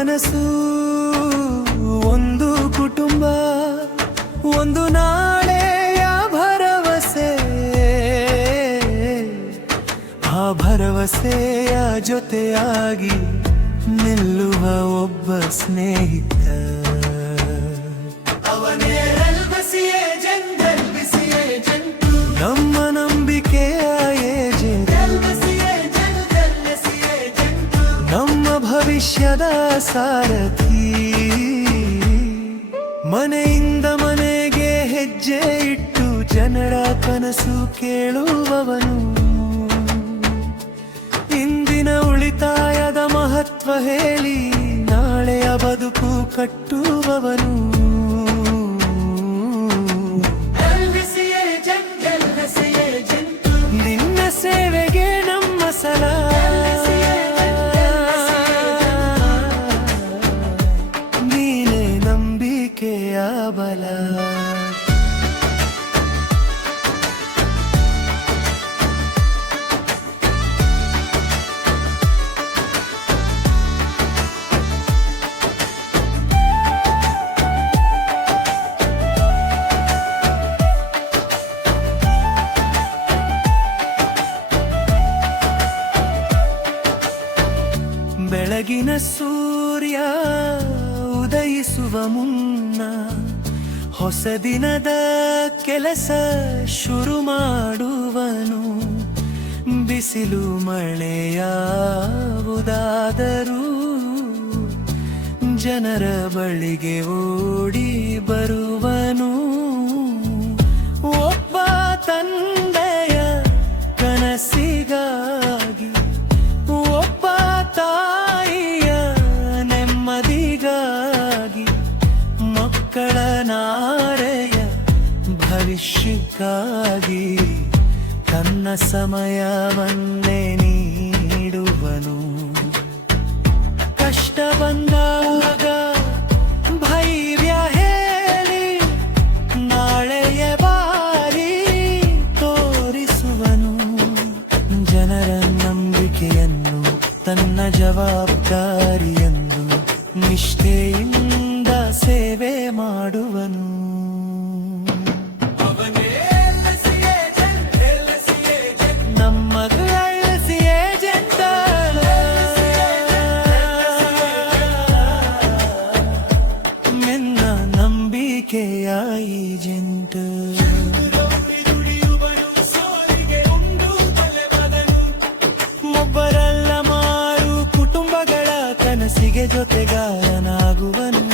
ಕನಸು ಒಂದು ಕುಟುಂಬ, ಒಂದು ನಾಳೆಯ ಭರವಸೆ. ಆ ಭರವಸೆಯ ಜೊತೆಯಾಗಿ ನಿಲ್ಲುವ ಒಬ್ಬ ಸ್ನೇಹಿತ. ನಮ್ಮ ನಂಬಿಕೆಯ ಏಜೆಂಟ್, ನಮ್ಮ ಭವಿಷ್ಯದ ಸಾರಥಿ. ಮನೆಯಿಂದ ಮನೆಗೆ ಹೆಜ್ಜೆ ಇಟ್ಟು ಜನರ ಕನಸು ಕೇಳುವವನು. ಇಂದಿನ ಉಳಿತಾಯದ ಮಹತ್ವ ಹೇಳಿ ನಾಳೆಯ ಬದುಕು ಕಟ್ಟುವವನು. ನಿನ್ನ ಸೇವೆಗೆ ನಮ್ಮ ಸಲಾ, ನೀನೇ ನಂಬಿಕೆಯ ಬಲ. ಬೆಳಗಿನ ಸೂರ್ಯ ಉದಯಿಸುವ ಮುನ್ನ ಹೊಸ ದಿನದ ಕೆಲಸ ಶುರು ಮಾಡುವನು. ಬಿಸಿಲು ಮಳೆಯಾವುದಾದರೂ ಜನರ ಬಳಿಗೆ ಓಡಿ ಬರುವನು. ಒಬ್ಬ ತಂದೆಯ ಕನಸಿಗಾಗಿ, ಒಬ್ಬ ತಾಯಿಯ ನೆಮ್ಮದಿಗಾಗಿ, ಮಕ್ಕಳ ನಾಳೆಯ ಭವಿಷ್ಯಕ್ಕಾಗಿ ತನ್ನ ಸಮಯವನ್ನೇ ನೀಡುವನು. ಕಷ್ಟ ಬಂದಾಗ ಧೈರ್ಯ ಹೇಳಿ ನಾಳೆಯ ಬಾರಿ ತೋರಿಸುವನು. ಜನರ ನಂಬಿಕೆಯನ್ನು ತನ್ನ ಜವಾಬ್ದಾರಿಯೆಂದು ನಿಷ್ಠೆಯಿಂದ ಸೇವೆ ಮಾಡುವನು. ನಮ್ಮದು LC ಏಜೆಂಟ್, ನಿನ್ನ ನಂಬಿಕೆಯ ಏಜೆಂಟ್. ಒಬ್ಬರಲ್ಲ ಮಾರು ಕುಟುಂಬಗಳ ಕನಸಿಗೆ ಜೊತೆಗಾರನಾಗುವನು.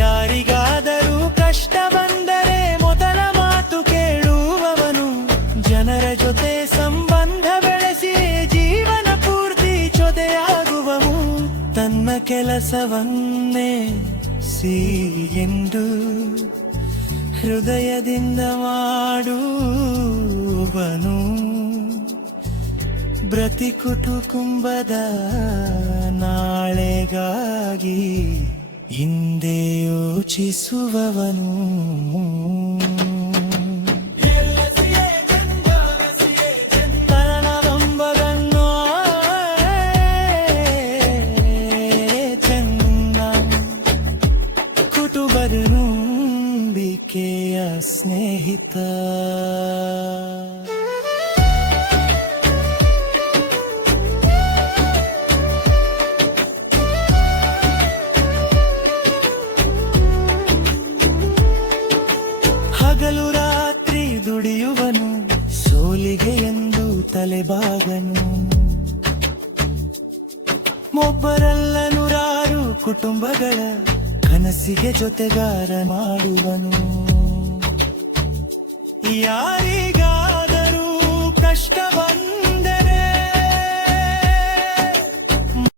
ಯಾರಿಗಾದರೂ ಕಷ್ಟ ಬಂದರೆ ಮೊದಲ ಮಾತು ಕೇಳುವವನು. ಜನರ ಜೊತೆ ಸಂಬಂಧ ಬೆಳೆಸಿ ಜೀವನ ಪೂರ್ತಿ ಜೊತೆಯಾಗುವವು. ತನ್ನ ಕೆಲಸವನ್ನೇ ಸಿ ಎಂದು ಹೃದಯದಿಂದ ಮಾಡುವನು. ಪ್ರತಿ ಕುಟುಂಬದ ನಾಳೆಗಾಗಿ ಹಿಂದೆ ಯೋಚಿಸುವವನು. ತರಣವೆಂಬುದನ್ನು ಚೆನ್ನ ಕುಟುಂಬದ ನಂಬಿಕೆಯ ಸ್ನೇಹಿತ. ಹಗಲು ರಾತ್ರಿ ದುಡಿಯುವನು, ಸೋಲಿಗೆ ಎಂದು ತಲೆಬಾಗನು. ಒಬ್ಬರಲ್ಲ ನೂರಾರು ಕುಟುಂಬಗಳ ಕನಸಿಗೆ ಜೊತೆಗಾರ ಮಾಡುವನು. ಯಾರ